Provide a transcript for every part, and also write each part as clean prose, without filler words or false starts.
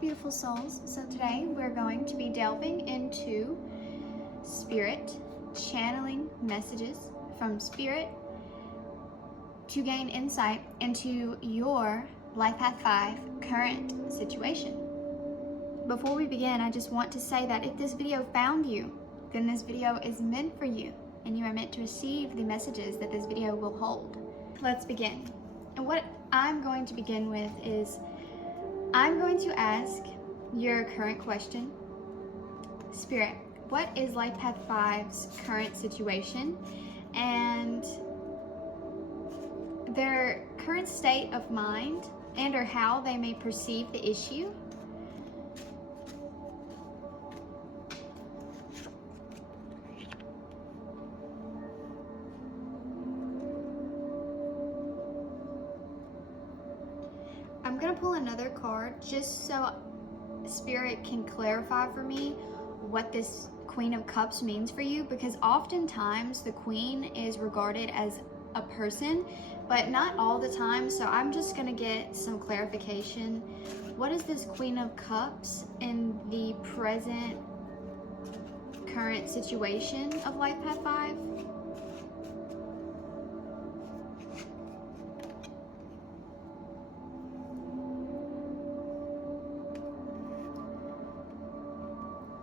beautiful souls. So today we're going to be delving into spirit, channeling messages from spirit to gain insight into your Life Path 5 current situation. Before we begin, I just want to say that if this video found you, then this video is meant for you and you are meant to receive the messages that this video will hold. Let's begin. And what I'm going to begin with is I'm going to ask your current question. Spirit, what is Life Path 5's current situation and their current state of mind and or how they may perceive the issue? I'm going to pull another card just so Spirit can clarify for me what this Queen of Cups means for you, because oftentimes the Queen is regarded as a person, but not all the time. So I'm just going to get some clarification. What is this Queen of Cups in the present current situation of Life Path 5?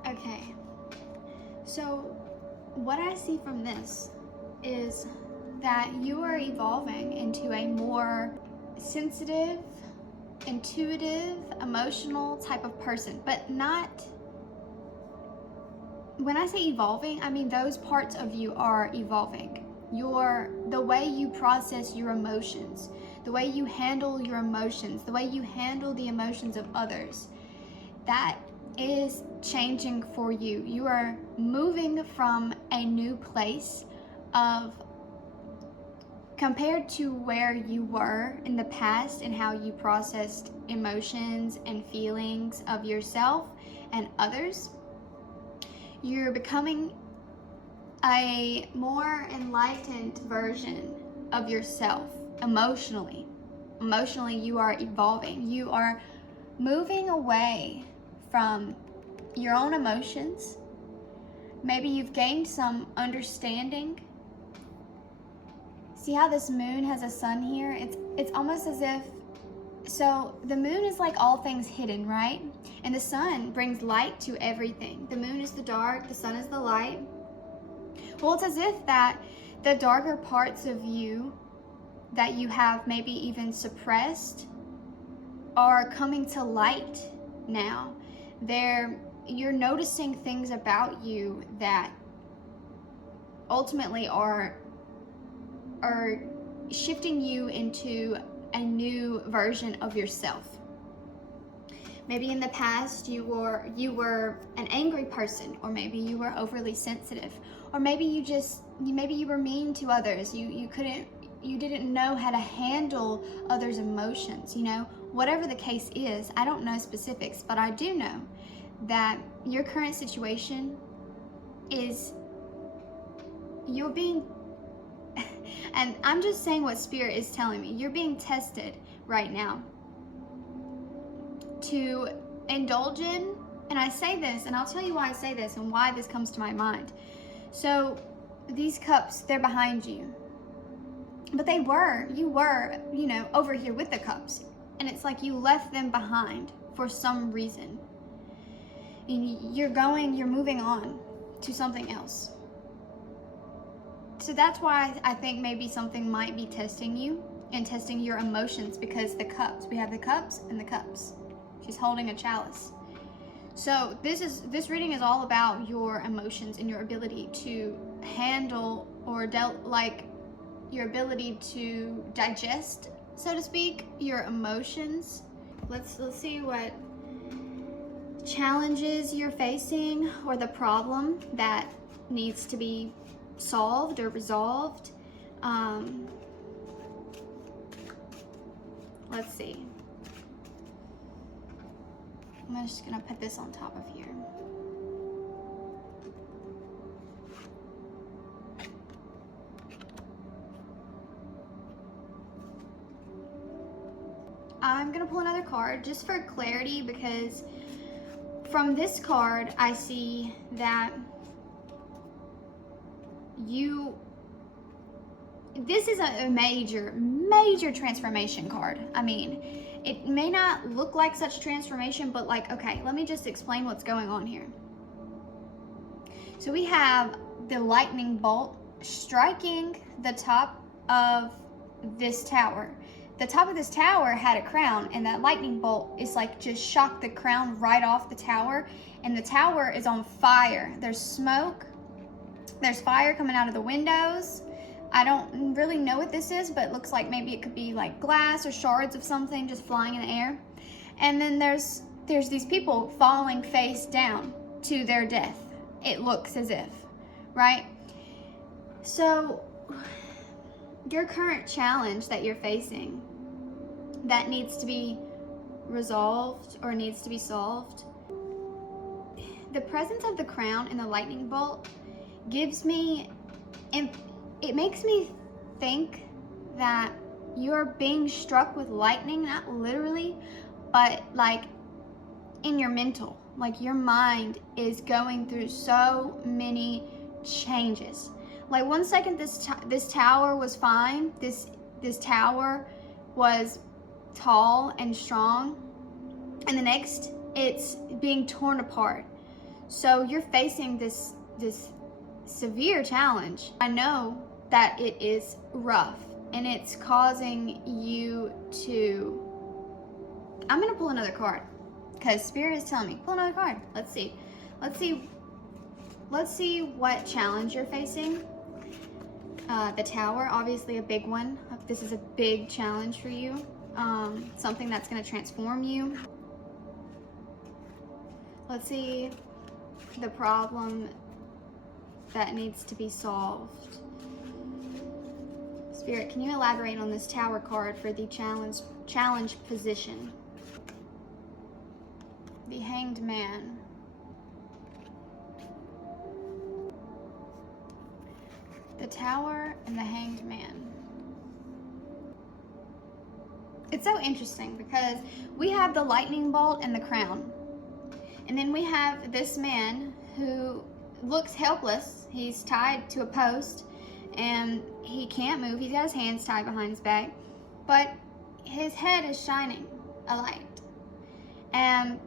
Okay, so what I see from this is that you are evolving into a more sensitive, intuitive, emotional type of person, but not, when I say evolving, I mean those parts of you are evolving. The way you process your emotions, the way you handle your emotions, the way you handle the emotions of others, that is changing for you. You are moving from a new place of, compared to where you were in the past and how you processed emotions and feelings of yourself and others. You're becoming a more enlightened version of yourself emotionally. Emotionally, you are evolving. You are moving away from your own emotions. Maybe you've gained some understanding. See how this moon has a sun here? It's almost as if, so the moon is like all things hidden, right? And the sun brings light to everything. The moon is the dark, the sun is the light. Well, it's as if that the darker parts of you that you have maybe even suppressed are coming to light now. You're noticing things about you that ultimately are shifting you into a new version of yourself. Maybe in the past you were an angry person, or maybe you were overly sensitive, or maybe you were mean to others. You didn't know how to handle others' emotions, whatever the case is. I don't know specifics, but I do know that your current situation is you're being, and I'm just saying what Spirit is telling me, you're being tested right now to indulge in, and I say this, and I'll tell you why I say this and why this comes to my mind. So these cups, they're behind you, but you were, over here with the cups, and it's like you left them behind for some reason. And you're moving on to something else. So that's why I think maybe something might be testing you and testing your emotions, because the cups, we have the cups and the cups. She's holding a chalice. So this reading is all about your emotions and your ability to handle your ability to digest, so to speak, your emotions. Let's see what challenges you're facing, or the problem that needs to be solved or resolved. Let's see. I'm just gonna put this on top of here. I'm gonna pull another card just for clarity, because from this card, I see that this is a major transformation card. I mean, it may not look like such transformation, but like, okay, let me just explain what's going on here. So we have the lightning bolt striking the top of this tower. The top of this tower had a crown, and that lightning bolt is like just shocked the crown right off the tower, and the tower is on fire. There's smoke, there's fire coming out of the windows. I don't really know what this is, but it looks like maybe it could be like glass or shards of something just flying in the air. And then there's these people falling face down to their death. It looks as if, right? So your current challenge that you're facing that needs to be resolved or needs to be solved, the presence of the crown and the lightning bolt gives me, it makes me think that you're being struck with lightning, not literally, but like in your mental. Like your mind is going through so many changes. Like 1 second this tower was fine. This tower was tall and strong, and the next it's being torn apart. So you're facing this severe challenge. I know that it is rough, and it's causing you to, I'm gonna pull another card because Spirit is telling me pull another card. Let's see what challenge you're facing. The tower, obviously a big one. This is a big challenge for you. Something that's going to transform you. Let's see the problem that needs to be solved. Spirit, can you elaborate on this tower card for the challenge position? The Hanged Man. The Tower and the Hanged Man. It's so interesting because we have the lightning bolt and the crown. And then we have this man who looks helpless. He's tied to a post and he can't move. He's got his hands tied behind his back, but his head is shining a light. And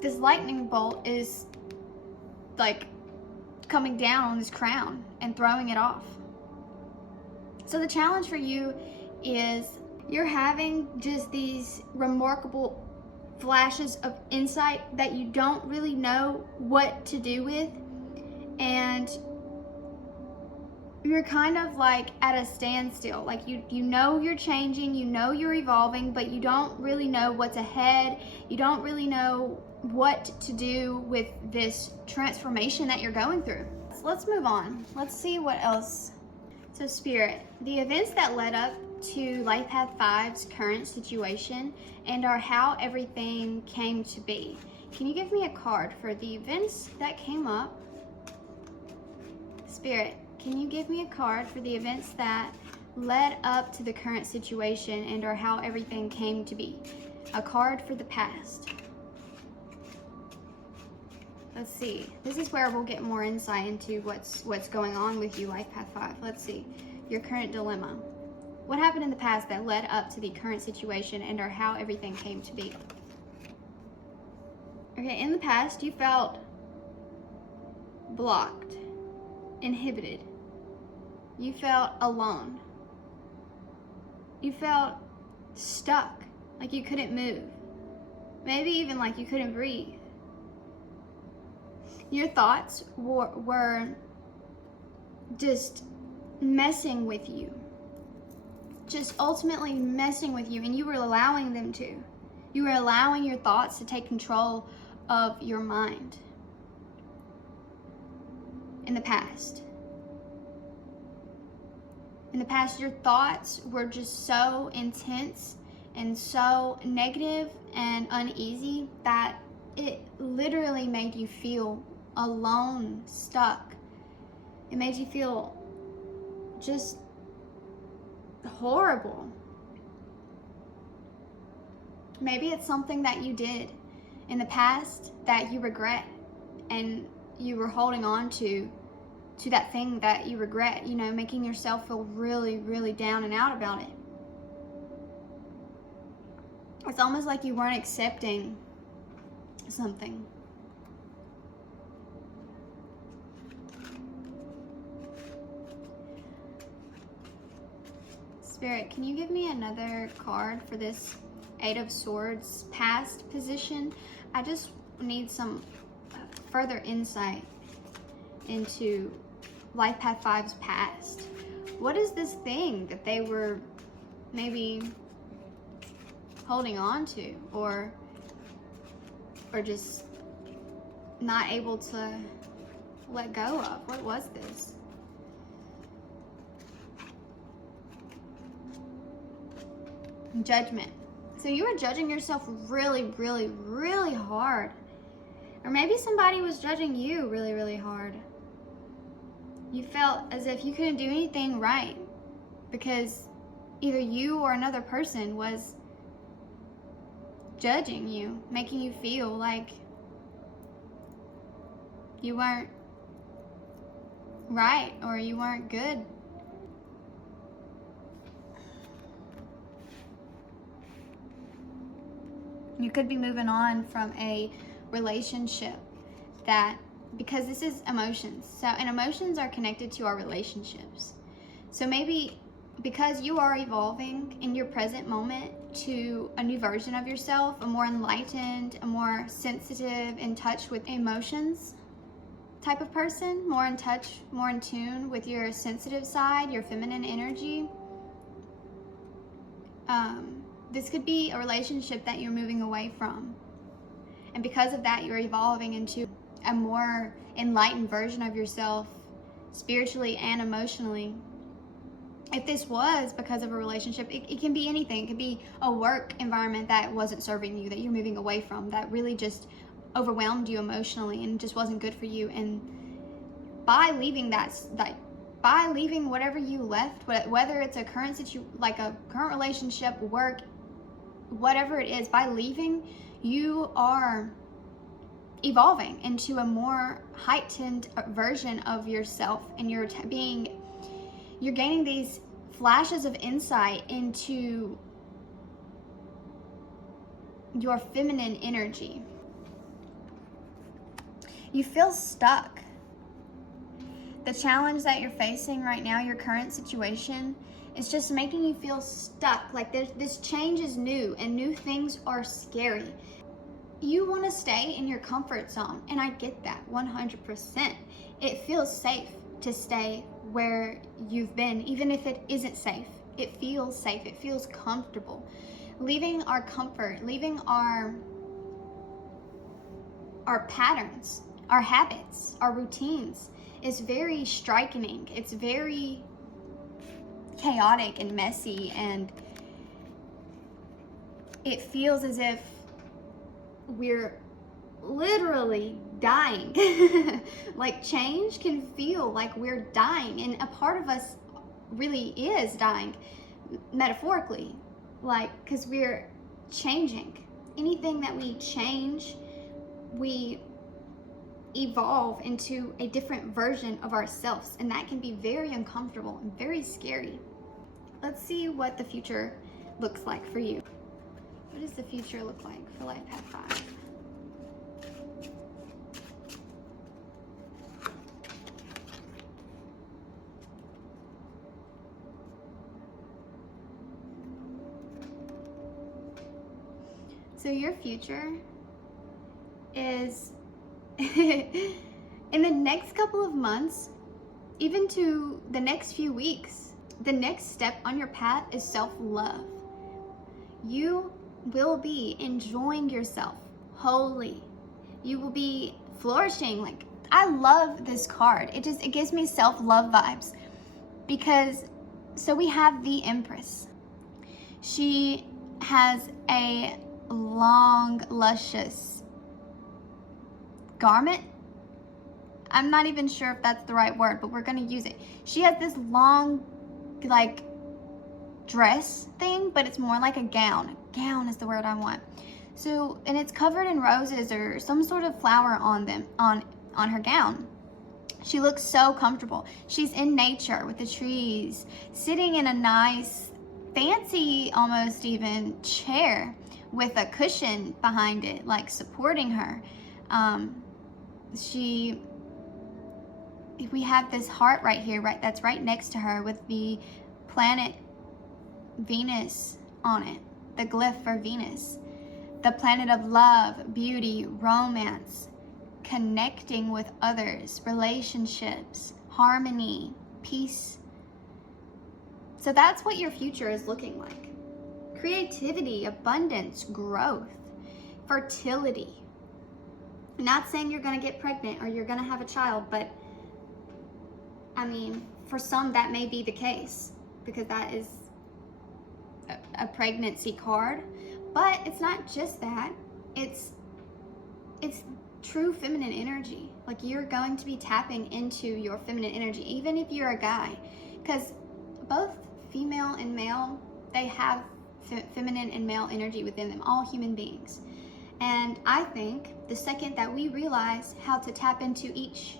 this lightning bolt is like coming down on his crown and throwing it off. So the challenge for you is you're having just these remarkable flashes of insight that you don't really know what to do with, and you're kind of like at a standstill. Like you know you're changing, you know you're evolving, but you don't really know what's ahead. You don't really know what to do with this transformation that you're going through. So let's move on. Let's see what else. So Spirit, the events that led up to Life Path 5's current situation and are how everything came to be. Can you give me a card for the events that came up? Spirit, can you give me a card for the events that led up to the current situation and are how everything came to be? A card for the past. Let's see. This is where we'll get more insight into what's going on with you, Life Path 5. Let's see. Your current dilemma. What happened in the past that led up to the current situation and or how everything came to be? Okay, in the past, you felt blocked, inhibited. You felt alone. You felt stuck, like you couldn't move. Maybe even like you couldn't breathe. Your thoughts were just messing with you. Just ultimately messing with you, and you were allowing them to. You were allowing your thoughts to take control of your mind. In the past. In the past, your thoughts were just so intense and so negative and uneasy that it literally made you feel alone, stuck. It made you feel just horrible. Maybe it's something that you did in the past that you regret, and you were holding on to that thing that you regret, you know, making yourself feel really, really down and out about it. It's almost like you weren't accepting something. Spirit, can you give me another card for this Eight of Swords past position? I just need some further insight into Life Path 5's past. What is this thing that they were maybe holding on to, or just not able to let go of? What was this? Judgment. So you were judging yourself really, really, really hard. Or maybe somebody was judging you really, really hard. You felt as if you couldn't do anything right because either you or another person was judging you, making you feel like you weren't right or you weren't good. You could be moving on from a relationship that, because this is emotions, so, and emotions are connected to our relationships. So maybe because you are evolving in your present moment to a new version of yourself, a more enlightened, a more sensitive, in touch with emotions type of person, more in touch, more in tune with your sensitive side, your feminine energy. This could be a relationship that you're moving away from. And because of that, you're evolving into a more enlightened version of yourself, spiritually and emotionally. If this was because of a relationship, it can be anything. It could be a work environment that wasn't serving you, that you're moving away from, that really just overwhelmed you emotionally and just wasn't good for you. And by leaving by leaving whatever you left, whether it's a current like a current relationship, work, whatever it is, by leaving, you are evolving into a more heightened version of yourself, and you're gaining these flashes of insight into your feminine energy. You feel stuck. The challenge that you're facing right now, your current situation, is just making you feel stuck. Like this change is new and new things are scary. You want to stay in your comfort zone, and I get that 100%. It feels safe to stay where you've been, even if it isn't safe. It feels safe, it feels comfortable. Leaving our comfort, leaving our patterns, our habits, our routines is very striking. It's very chaotic and messy, and it feels as if we're literally dying. Like, change can feel like we're dying, and a part of us really is dying, metaphorically, like, because we're changing. Anything that we change, we evolve into a different version of ourselves, and that can be very uncomfortable and very scary. Let's see what the future looks like for you. What does the future look like for Life Path 5? So your future is in the next couple of months, even to the next few weeks, the next step on your path is self-love. You will be enjoying yourself wholly. You will be flourishing. Like, I love this card. It gives me self-love vibes, because so we have the Empress. She has a long, luscious garment. I'm not even sure if that's the right word, but we're gonna use it. She has this long, like, dress thing, but it's more like a gown, gown is the word I want. So, and it's covered in roses or some sort of flower on them, on her gown. She looks so comfortable. She's in nature with the trees, sitting in a nice, fancy, almost even chair with a cushion behind it, like supporting her. We have this heart right here, right, that's right next to her with the planet Venus on it, the glyph for Venus, the planet of love, beauty, romance, connecting with others, relationships, harmony, peace. So that's what your future is looking like. Creativity, abundance, growth, fertility. I'm not saying you're going to get pregnant or you're going to have a child, but I mean, for some that may be the case because that is a pregnancy card. But it's not just that. It's true feminine energy. Like, you're going to be tapping into your feminine energy, even if you're a guy, because both female and male, they have feminine and male energy within them, all human beings. And I think the second that we realize how to tap into each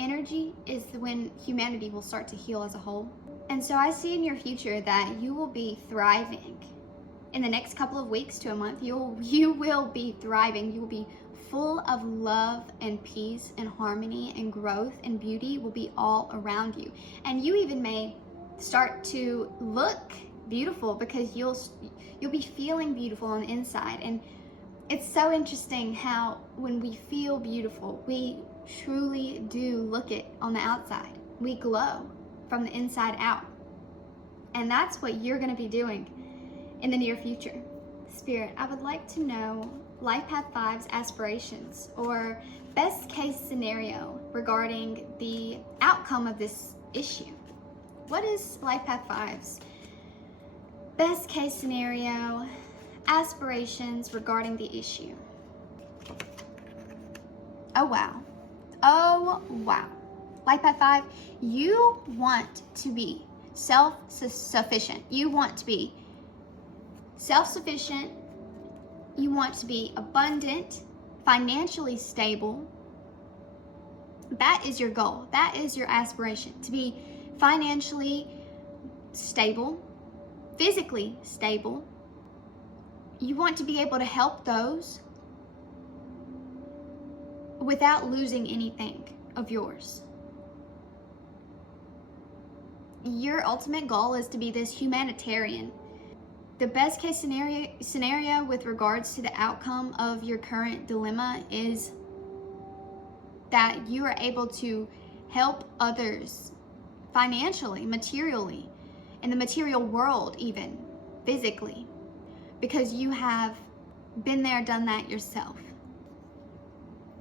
energy is when humanity will start to heal as a whole. And so I see in your future that you will be thriving. In the next couple of weeks to a month, you will be thriving. You will be full of love and peace and harmony and growth, and beauty will be all around you. And you even may start to look beautiful because you'll be feeling beautiful on the inside. And it's so interesting how when we feel beautiful, we truly do look it on the outside. We glow from the inside out. And that's what you're going to be doing in the near future. Spirit, I would like to know Life Path 5's aspirations or best case scenario regarding the outcome of this issue. What is Life Path 5's best case scenario, aspirations regarding the issue? Oh wow. Oh wow. Life Path 5, you want to be self-sufficient. You want to be self-sufficient. You want to be abundant, financially stable. That is your goal. That is your aspiration, to be financially stable, physically stable. You want to be able to help those without losing anything of yours. Your ultimate goal is to be this humanitarian. The best case scenario with regards to the outcome of your current dilemma is that you are able to help others financially, materially, in the material world, even physically, because you have been there, done that yourself.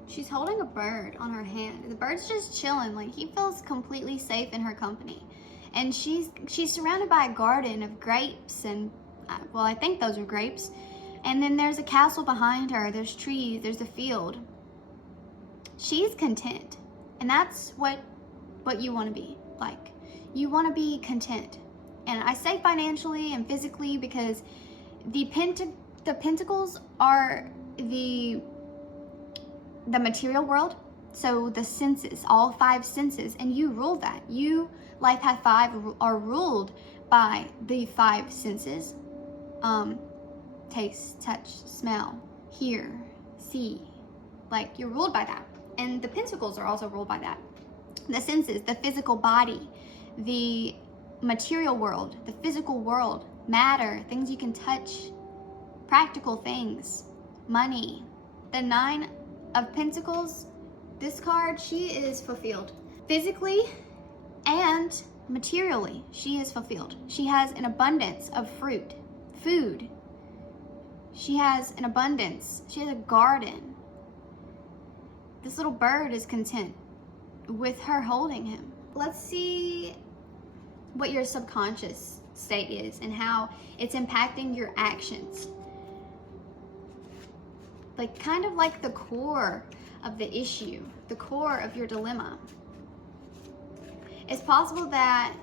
She's holding a bird on her hand. The bird's just chilling, like he feels completely safe in her company. And she's surrounded by a garden of grapes and well, I think those are grapes. And then there's a castle behind her. There's trees. There's a field. She's content. And that's what you want to be like. You want to be content. And I say financially and physically because the pentacles are the material world. So the senses, all 5 senses. And you rule that. You, Life Path 5, are ruled by the 5 senses. Taste, touch, smell, hear, see. Like, you're ruled by that. And the pentacles are also ruled by that. The senses, the physical body, the material world, the physical world, matter, things you can touch, practical things, money. The 9 of Pentacles, this card, she is fulfilled. Physically and materially, she is fulfilled. She has an abundance of fruit. Food. She has an abundance. She has a garden. This little bird is content with her holding him. Let's see what your subconscious state is and how it's impacting your actions. Like, kind of like the core of the issue, the core of your dilemma. It's possible that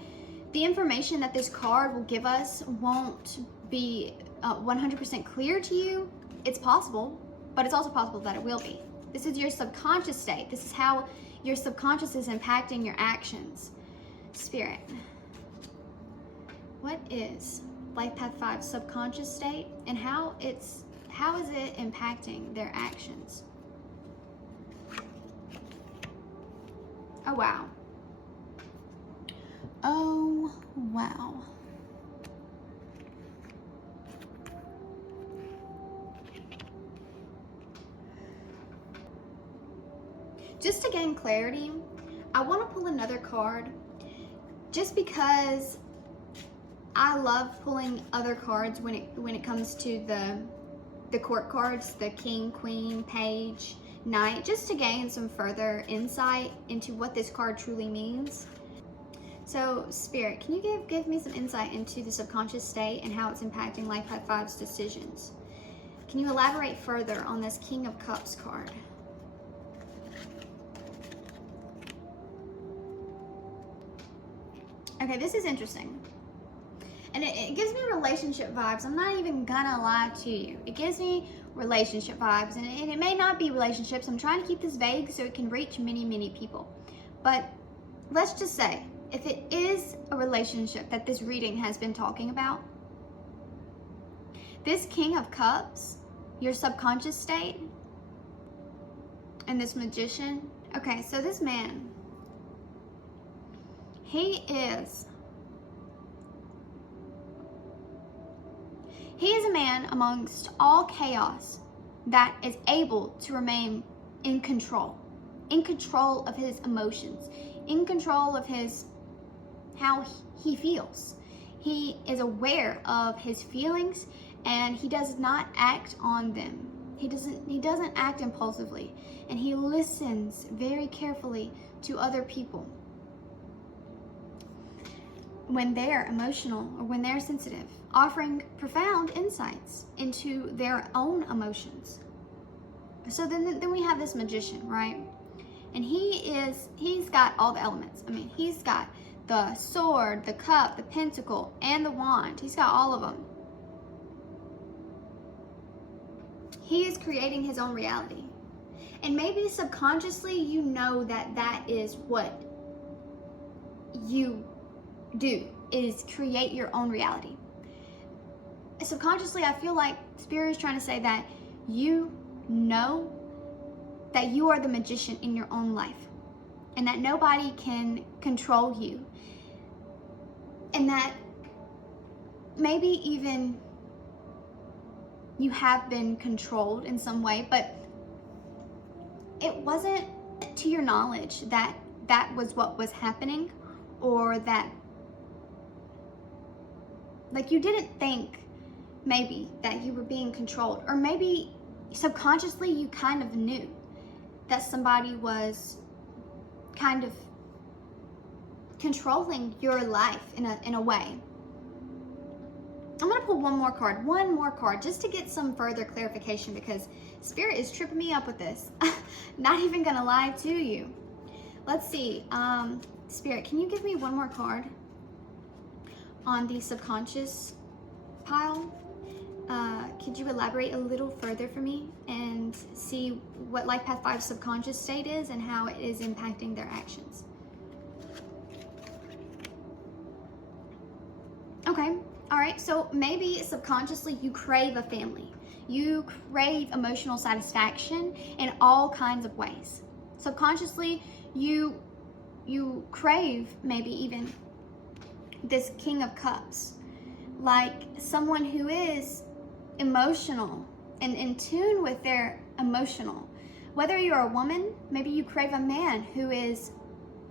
the information that this card will give us won't be 100% clear to you, it's possible, but it's also possible that it will be. This is your subconscious state. This is how your subconscious is impacting your actions. Spirit, what is Life Path 5's subconscious state, and how is it impacting their actions? Oh, wow. Oh, wow. Just to gain clarity, I want to pull another card just because I love pulling other cards when it comes to the court cards, the king, queen, page, knight, just to gain some further insight into what this card truly means. So, Spirit, can you give me some insight into the subconscious state and how it's impacting Life Path 5's decisions? Can you elaborate further on this King of Cups card? Okay, this is interesting. And it gives me relationship vibes. I'm not even gonna lie to you. It gives me relationship vibes. And it may not be relationships. I'm trying to keep this vague so it can reach many, many people. But let's just say, if it is a relationship that this reading has been talking about, this King of Cups, your subconscious state, and this Magician. Okay, so this man, he is a man amongst all chaos that is able to remain in control of his emotions, in control of how he feels. He is aware of his feelings and he does not act on them. He doesn't act impulsively, and he listens very carefully to other people when they're emotional or when they're sensitive, offering profound insights into their own emotions. So then we have this Magician, right? And he's got all the elements. I mean, he's got the sword, the cup, the pentacle, and the wand. He's got all of them. He is creating his own reality. And maybe subconsciously you know that is what you do, is create your own reality. Subconsciously, I feel like Spirit is trying to say that you know that you are the magician in your own life and that nobody can control you, and that maybe even you have been controlled in some way, but it wasn't to your knowledge that that was what was happening, or that, like, you didn't think maybe that you were being controlled, or maybe subconsciously you kind of knew that somebody was kind of controlling your life in a way. I'm gonna pull one more card just to get some further clarification, because Spirit is tripping me up with this. Not even gonna lie to you. Let's see, Spirit, can you give me one more card on the subconscious pile? Could you elaborate a little further for me and see what Life Path 5's subconscious state is and how it is impacting their actions? Okay, all right, so maybe subconsciously you crave a family. You crave emotional satisfaction in all kinds of ways. Subconsciously, you crave maybe even this King of Cups, like someone who is emotional and in tune with their emotional. Whether you're a woman, maybe you crave a man who is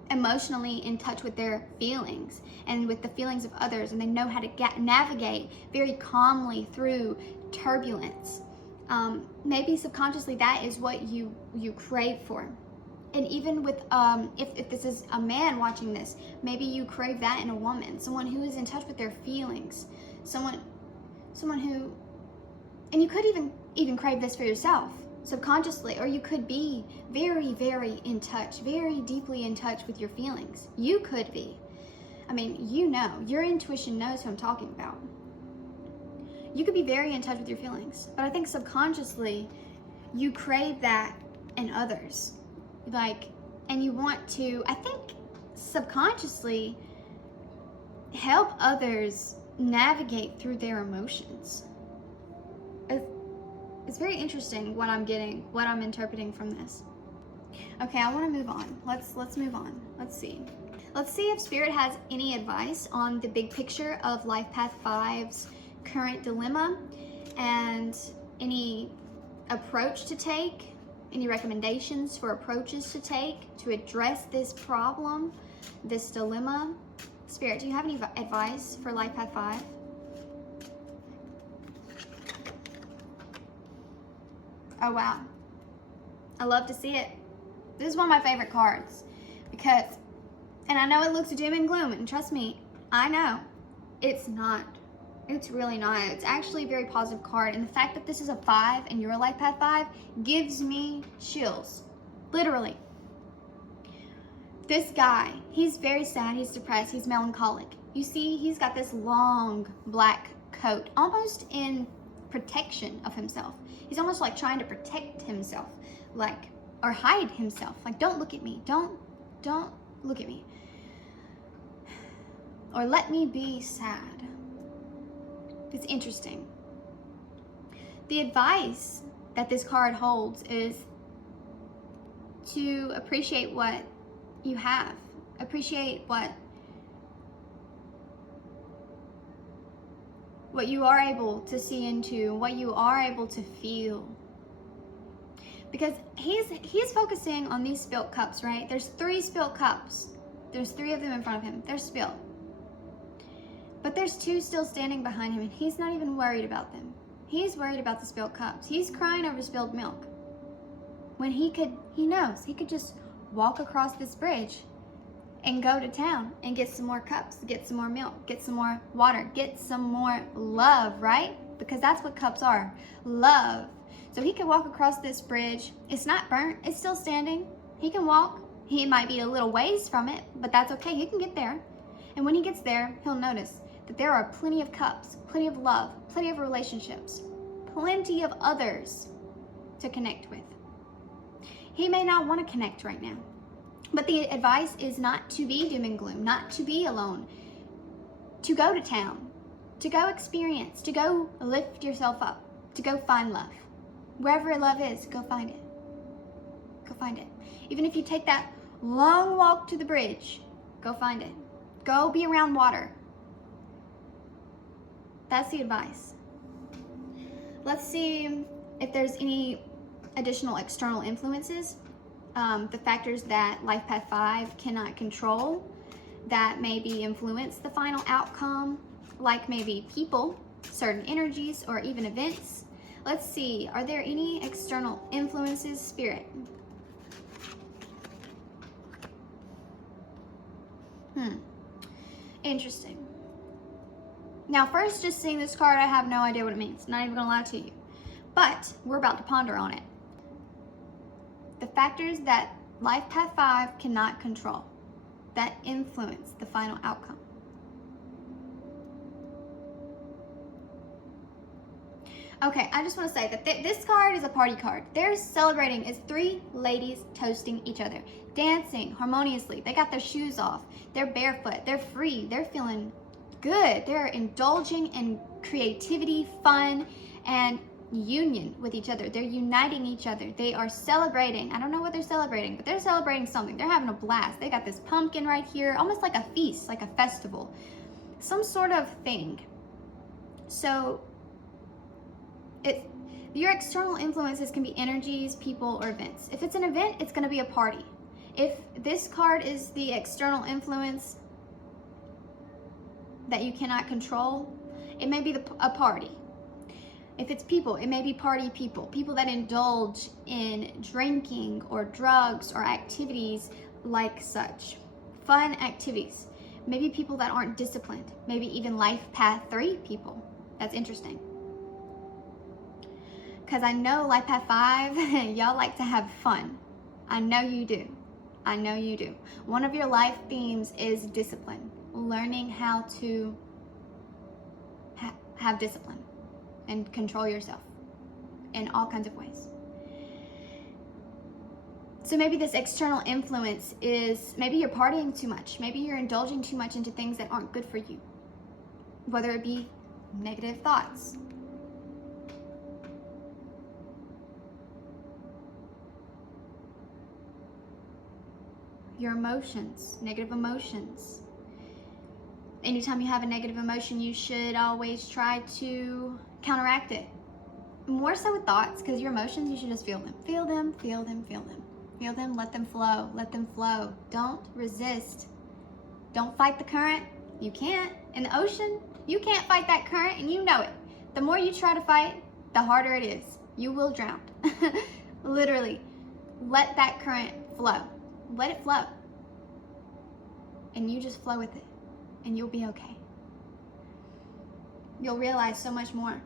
emotionally in touch with their feelings and with the feelings of others, and they know how to navigate very calmly through turbulence. Maybe subconsciously that is what you crave for. And even with if this is a man watching this, maybe you crave that in a woman, someone who is in touch with their feelings, someone who, and you could even crave this for yourself subconsciously, or you could be very, very in touch, very deeply in touch with your feelings. You could be. I mean, you know, your intuition knows who I'm talking about. You could be very in touch with your feelings, but I think subconsciously you crave that in others. Like, and you want to, I think subconsciously help others navigate through their emotions. It's very interesting what I'm getting, what I'm interpreting from this. Okay, I want to move on. Let's move on. Let's see. Let's see if Spirit has any advice on the big picture of Life Path 5's current dilemma and any approach to take, any recommendations for approaches to take to address this problem, this dilemma. Spirit, do you have any advice for Life Path 5? Oh, wow. I love to see it. This is one of my favorite cards because, and I know it looks doom and gloom, and trust me, I know it's not. It's really not. It's actually a very positive card, and the fact that this is a 5 and you're a Life Path 5 gives me chills, literally. This guy, he's very sad, he's depressed, he's melancholic. You see, he's got this long black coat, almost in protection of himself. He's almost like trying to protect himself, like, or hide himself. Like, don't look at me. Don't look at me. Or let me be sad. It's interesting. The advice that this card holds is to appreciate what you have. Appreciate what you are able to see into, what you are able to feel. Because he's focusing on these spilt cups, right? There's 3 spilt cups. There's 3 of them in front of him. They're spilt. But there's 2 still standing behind him, and he's not even worried about them. He's worried about the spilt cups. He's crying over spilled milk. When he knows he could just walk across this bridge and go to town and get some more cups, get some more milk, get some more water, get some more love, right? Because that's what cups are, love. So he can walk across this bridge. It's not burnt, it's still standing. He can walk. He might be a little ways from it, but that's okay, he can get there. And when he gets there, he'll notice that there are plenty of cups, plenty of love, plenty of relationships, plenty of others to connect with. He may not want to connect right now, but the advice is not to be doom and gloom, not to be alone, to go to town, to go experience, to go lift yourself up, to go find love. Wherever love is, go find it. Go find it. Even if you take that long walk to the bridge, go find it. Go be around water. That's the advice. Let's see if there's any additional external influences, the factors that Life Path 5 cannot control that maybe influence the final outcome, like maybe people, certain energies, or even events. Let's see, are there any external influences, Spirit? Interesting. Now, first, just seeing this card, I have no idea what it means. Not even gonna lie to you. But we're about to ponder on it. The factors that Life Path 5 cannot control, that influence the final outcome. Okay, I just want to say that this card is a party card. They're celebrating. It's 3 ladies toasting each other, dancing harmoniously. They got their shoes off. They're barefoot. They're free. They're feeling good. They're indulging in creativity, fun, and union with each other. They're uniting each other. They are celebrating. I don't know what they're celebrating, but they're celebrating something. They're having a blast. They got this pumpkin right here, almost like a feast, like a festival, some sort of thing. So your external influences can be energies, people, or events. If it's an event, it's going to be a party. If this card is the external influence that you cannot control, it may be a party. If it's people, it may be party people. People that indulge in drinking or drugs or activities like such. Fun activities. Maybe people that aren't disciplined. Maybe even Life Path 3 people. That's interesting. Because I know Life Path 5, y'all like to have fun. I know you do. I know you do. One of your life themes is discipline. Learning how to have discipline. and control yourself in all kinds of ways. So maybe this external influence is, maybe you're partying too much. Maybe you're indulging too much into things that aren't good for you. Whether it be negative thoughts, your emotions, negative emotions. Anytime you have a negative emotion, you should always try to counteract it. More so with thoughts, because your emotions, you should just feel them. Feel them, feel them, feel them. Feel them, let them flow, let them flow. Don't resist. Don't fight the current. You can't. In the ocean, you can't fight that current, and you know it. The more you try to fight, the harder it is. You will drown. Literally, let that current flow. Let it flow. And you just flow with it, and you'll be okay. You'll realize so much more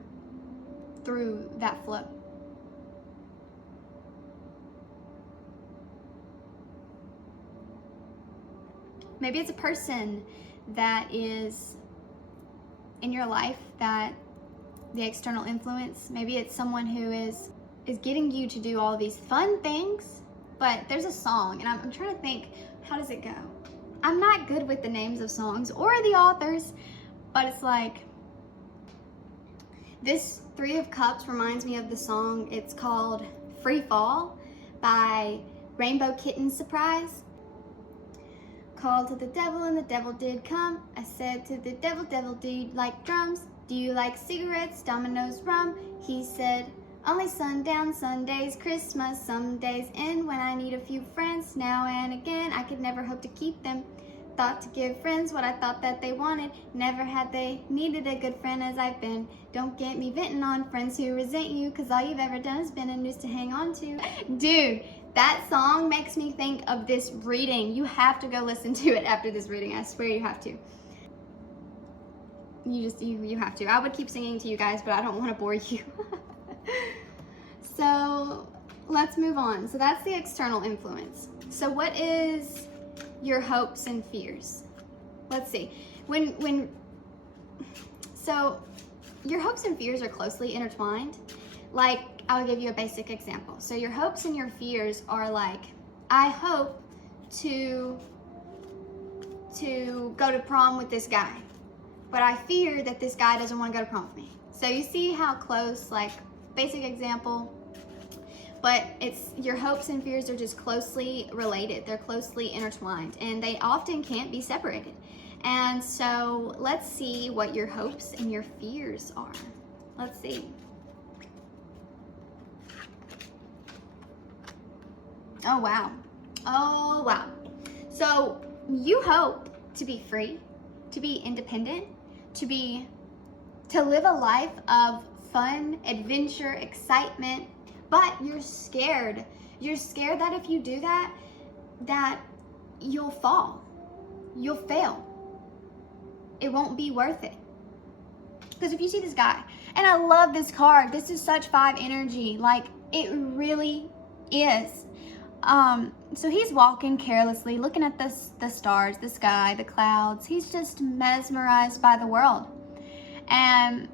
through that flow. Maybe it's a person that is in your life, that the external influence, maybe it's someone who is getting you to do all these fun things, but there's a song, and I'm trying to think, how does it go? I'm not good with the names of songs or the authors, but it's like, this Three of Cups reminds me of the song. It's called Free Fall by Rainbow Kitten Surprise. Called to the devil and the devil did come. I said to the devil, devil, do you like drums? Do you like cigarettes, dominoes, rum? He said, only sundown Sundays, Christmas, some days in when I need a few friends. Now and again, I could never hope to keep them. Thought to give friends what I thought that they wanted. Never had they needed a good friend as I've been. Don't get me venting on friends who resent you, cause all you've ever done has been a noose to hang on to. Dude, that song makes me think of this reading. You have to go listen to it after this reading. I swear you have to. You have to. I would keep singing to you guys, but I don't want to bore you. So let's move on. So that's the external influence. So what is your hopes and fears? Let's see. So your hopes and fears are closely intertwined. Like, I'll give you a basic example. So your hopes and your fears are like, I hope to go to prom with this guy, but I fear that this guy doesn't want to go to prom with me. So you see how close, like, basic example, but it's your hopes and fears are just closely related. They're closely intertwined, and they often can't be separated. And so let's see what your hopes and your fears are. Let's see. Oh, wow. Oh, wow. So you hope to be free, to be independent, to live a life of fun, adventure, excitement, but you're scared. You're scared that if you do that you'll fall. You'll fail. It won't be worth it. Because if you see this guy, and I love this card, this is such 5 energy, like it really is. So he's walking carelessly, looking at the stars, the sky, the clouds. He's just mesmerized by the world. And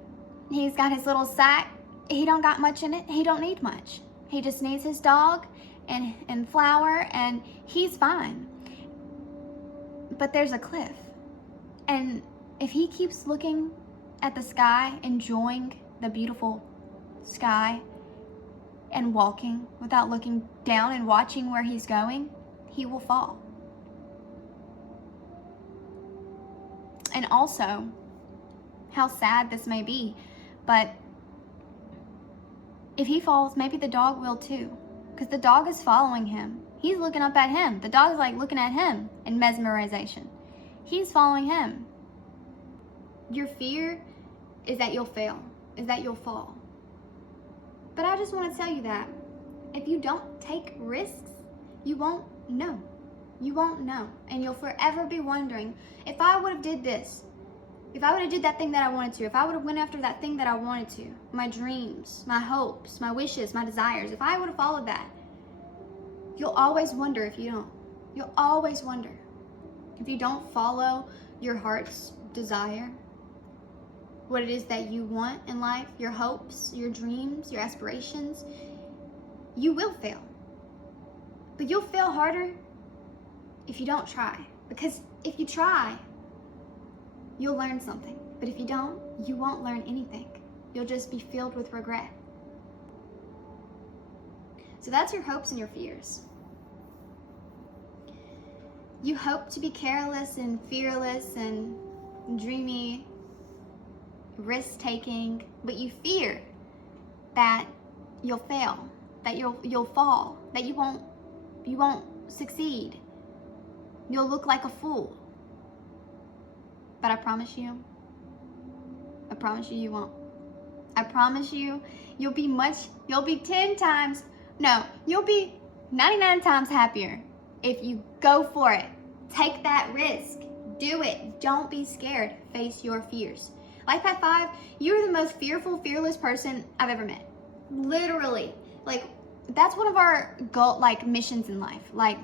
he's got his little sack. He don't got much in it. He don't need much. He just needs his dog and flour, and he's fine. But there's a cliff. And if he keeps looking at the sky, enjoying the beautiful sky, and walking without looking down and watching where he's going, he will fall. And also, how sad this may be, but if he falls, maybe the dog will too, because the dog is following him. He's looking up at him. The dog's like looking at him in mesmerization. He's following him. Your fear is that you'll fail, is that you'll fall. But I just want to tell you that if you don't take risks, you won't know. You won't know. And you'll forever be wondering, if I would have did this, if I would have did that thing that I wanted to, if I would have went after that thing that I wanted to, my dreams, my hopes, my wishes, my desires, if I would have followed that, you'll always wonder if you don't. You'll always wonder. If you don't follow your heart's desire, what it is that you want in life, your hopes, your dreams, your aspirations, you will fail. But you'll fail harder if you don't try. Because if you try, you'll learn something. But if you don't, you won't learn anything. You'll just be filled with regret. So that's your hopes and your fears. You hope to be careless and fearless and dreamy, risk-taking, but you fear that you'll fail, that you'll fall, that you won't succeed. You'll look like a fool. But I promise you you won't. I promise you, you'll be 10 times, no, you'll be 99 times happier if you go for it. Take that risk. Do it. Don't be scared. Face your fears. Life Path 5, you're the most fearful, fearless person I've ever met. Literally. Like, that's one of our missions in life. Like,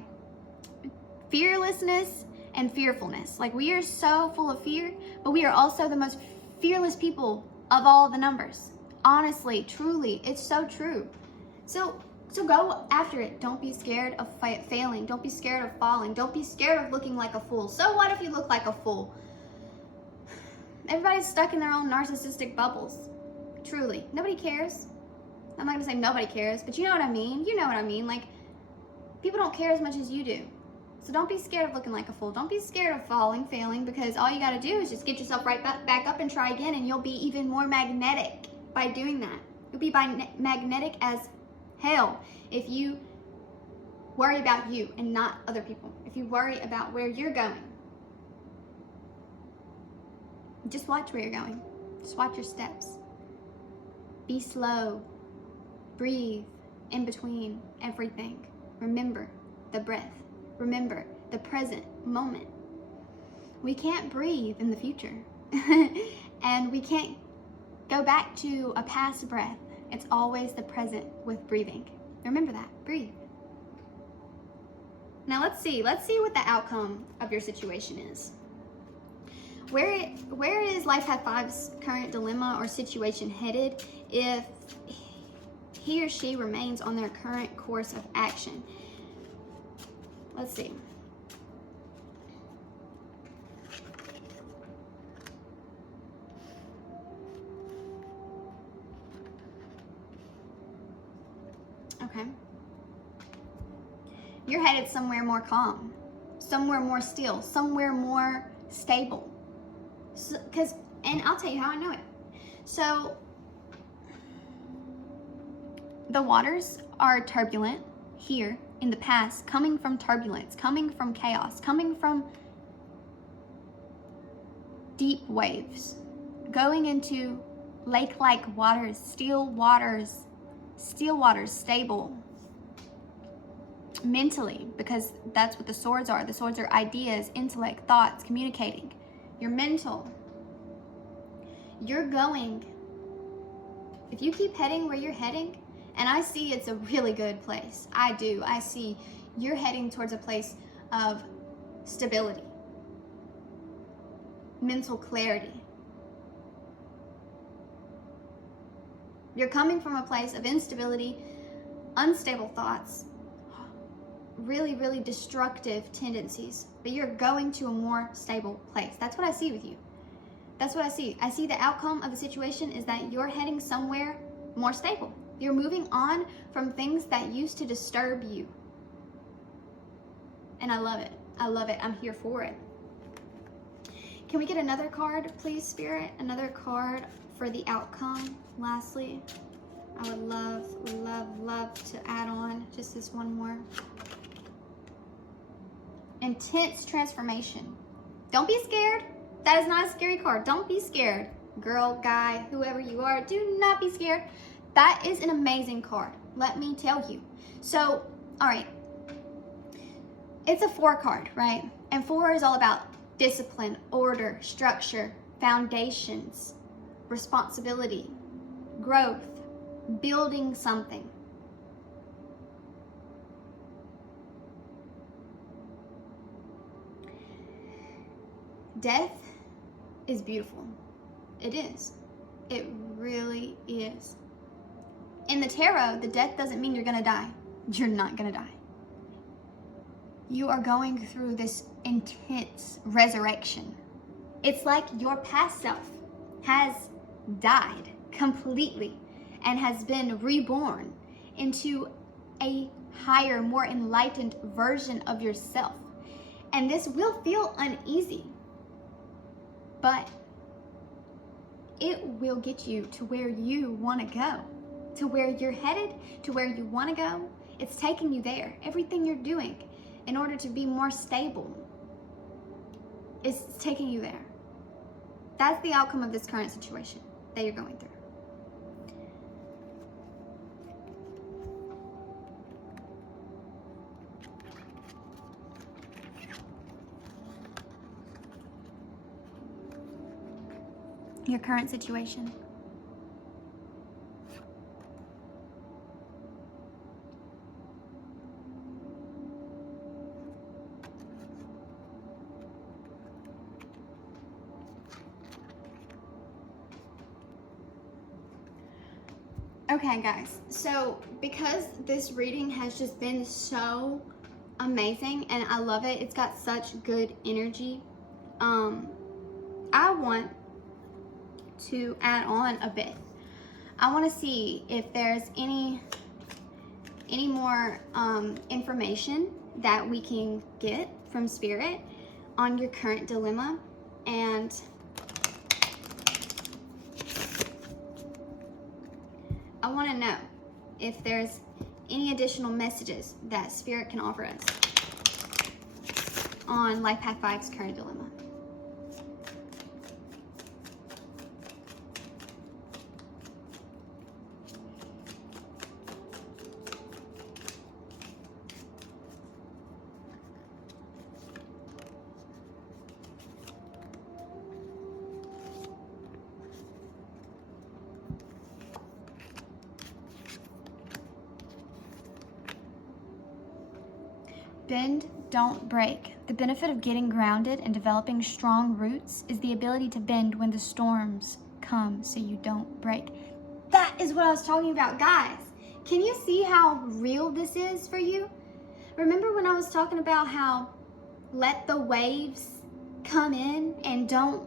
fearlessness and fearfulness. Like, we are so full of fear, but we are also the most fearless people of all the numbers. Honestly, truly, it's so true. So go after it. Don't be scared of failing. Don't be scared of falling. Don't be scared of looking like a fool. So what if you look like a fool? Everybody's stuck in their own narcissistic bubbles. Truly. Nobody cares. I'm not going to say nobody cares, but you know what I mean. You know what I mean. Like, people don't care as much as you do. So don't be scared of looking like a fool. Don't be scared of falling, failing, because all you got to do is just get yourself right back up and try again, and you'll be even more magnetic by doing that. You'll be magnetic as hell if you worry about you and not other people. If you worry about where you're going. Just watch where you're going. Just watch your steps. Be slow. Breathe in between everything. Remember the breath. Remember the present moment. We can't breathe in the future. And we can't go back to a past breath. It's always the present with breathing. Remember that. Breathe. Now let's see what the outcome of your situation is. Where is Life Path 5's current dilemma or situation headed if he or she remains on their current course of action? Let's see. Okay. You're headed somewhere more calm, somewhere more still, somewhere more stable. And I'll tell you how I know it. So, the waters are turbulent here in the past, coming from turbulence, coming from chaos, coming from deep waves, going into lake-like waters, still waters, stable mentally, because that's what the swords are. The swords are ideas, intellect, thoughts, communicating. You're mental. You're going, if you keep heading where you're heading, and I see it's a really good place. I do. I see you're heading towards a place of stability, mental clarity. You're coming from a place of instability, unstable thoughts, really, really destructive tendencies, but you're going to a more stable place. That's what I see with you. That's what I see. I see the outcome of the situation is that you're heading somewhere more stable. You're moving on from things that used to disturb you. And I love it. I love it. I'm here for it. Can we get another card, please, Spirit? Another card for the outcome. Lastly, I would love to add on just this one more. Intense transformation. Don't be scared. That is not a scary card. Don't be scared. Girl, guy, whoever you are, do not be scared. That is an amazing card. Let me tell you. So, all right. It's a 4 card, right? And 4 is all about discipline, order, structure, foundations, responsibility, growth, building something. Death is beautiful. It is. It really is. In the tarot, the death doesn't mean you're going to die. You're not going to die. You are going through this intense resurrection. It's like your past self has died completely and has been reborn into a higher, more enlightened version of yourself. And this will feel uneasy, but it will get you to where you want to go, to where you're headed, to where you want to go. It's taking you there. Everything you're doing in order to be more stable is taking you there. That's the outcome of this current situation that you're going through. Your current situation. Okay, guys, so because this reading has just been so amazing and I love it, it's got such good energy, I want to add on a bit. I want to see if there's any more information that we can get from Spirit on your current dilemma, and I want to know if there's any additional messages that Spirit can offer us on Life Path 5's current dilemma. Bend, don't break. The benefit of getting grounded and developing strong roots is the ability to bend when the storms come so you don't break. That is what I was talking about, guys. Can you see how real this is for you? Remember when I was talking about how let the waves come in and don't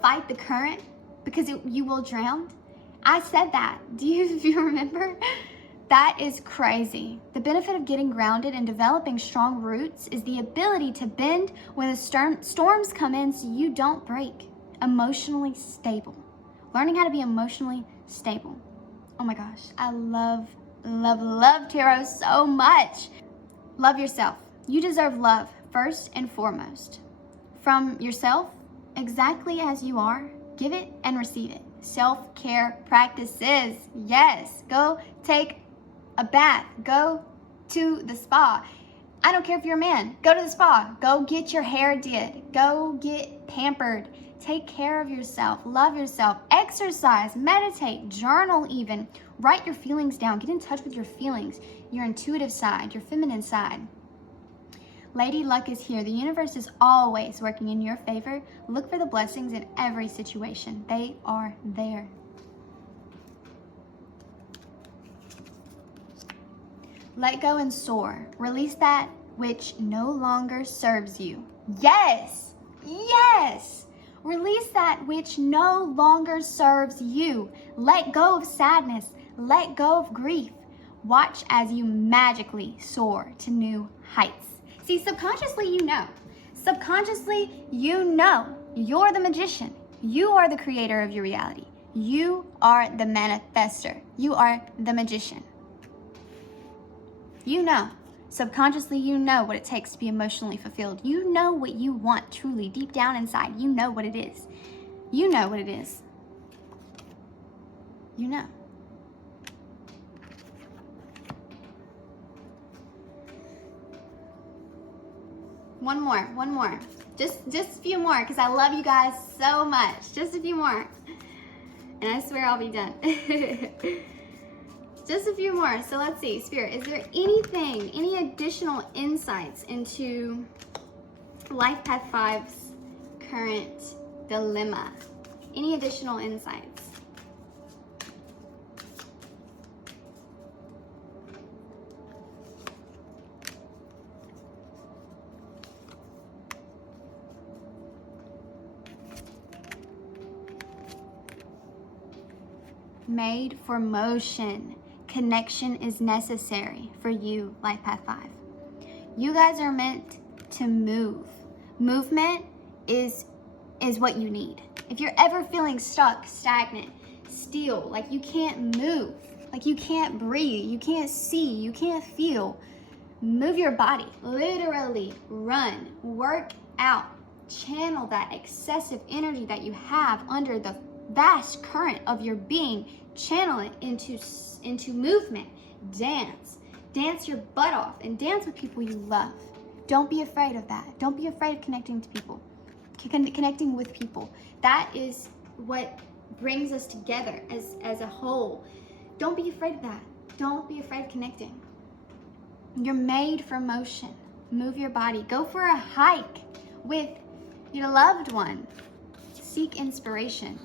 fight the current because you will drown? I said that. Do you remember? That is crazy. The benefit of getting grounded and developing strong roots is the ability to bend when the storms come in so you don't break. Emotionally stable. Learning how to be emotionally stable. Oh my gosh, I love tarot so much. Love yourself. You deserve love first and foremost. From yourself, exactly as you are, give it and receive it. Self-care practices. Yes, go take a bath, go to the spa. I don't care if you're a man, go to the spa, go get your hair did, go get pampered, take care of yourself, love yourself, exercise, meditate, journal even, write your feelings down, get in touch with your feelings, your intuitive side, your feminine side. Lady Luck is here. The universe is always working in your favor. Look for the blessings in every situation. They are there. Let go and soar. Release that which no longer serves you. Yes, yes. Release that which no longer serves you. Let go of sadness. Let go of grief. Watch as you magically soar to new heights. See, subconsciously you know. Subconsciously you know. You're the magician. You are the creator of your reality. You are the manifester. You are the magician. You know, subconsciously you know what it takes to be emotionally fulfilled. You know what you want truly deep down inside. You know what it is. You know what it is. You know. One more. Just a few more because I love you guys so much. Just a few more. And I swear I'll be done. Just a few more. So let's see. Spirit, is there any additional insights into Life Path 5's current dilemma? Any additional insights? Made for motion. Connection is necessary for you, Life Path 5. You guys are meant to move. Movement is what you need. If you're ever feeling stuck, stagnant, still, like you can't move, like you can't breathe, you can't see, you can't feel, move your body. Literally run, work out, channel that excessive energy that you have under the vast current of your being. Channel it into movement. Dance your butt off, and dance with people you love. Don't be afraid of that. Don't be afraid of connecting to people, connecting with people. That is what brings us together as a whole. Don't be afraid of that. Don't be afraid of connecting. You're made for motion. Move your body. Go for a hike with your loved one. Seek inspiration.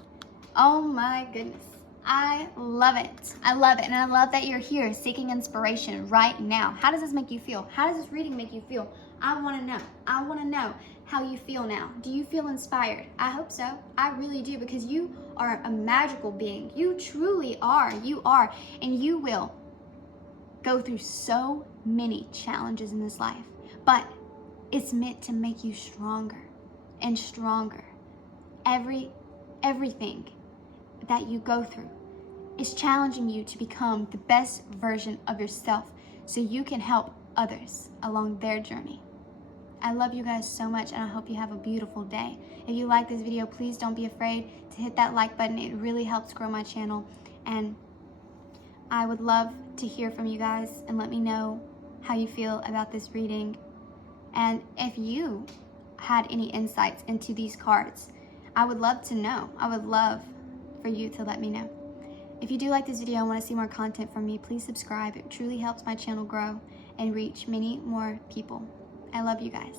Oh my goodness. I love it. I love it. And I love that you're here seeking inspiration right now. How does this make you feel? How does this reading make you feel? I want to know. I want to know how you feel now. Do you feel inspired? I hope so. I really do, because you are a magical being. You truly are. You are. And you will go through so many challenges in this life. But it's meant to make you stronger and stronger. Everything that you go through is challenging you to become the best version of yourself so you can help others along their journey. I love you guys so much, and I hope you have a beautiful day. If you like this video, please don't be afraid to hit that like button. It really helps grow my channel, and I would love to hear from you guys and let me know how you feel about this reading. And if you had any insights into these cards, I would love to know. I would love for you to let me know. If you do like this video and want to see more content from me, please subscribe. It truly helps my channel grow and reach many more people. I love you guys.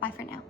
Bye for now.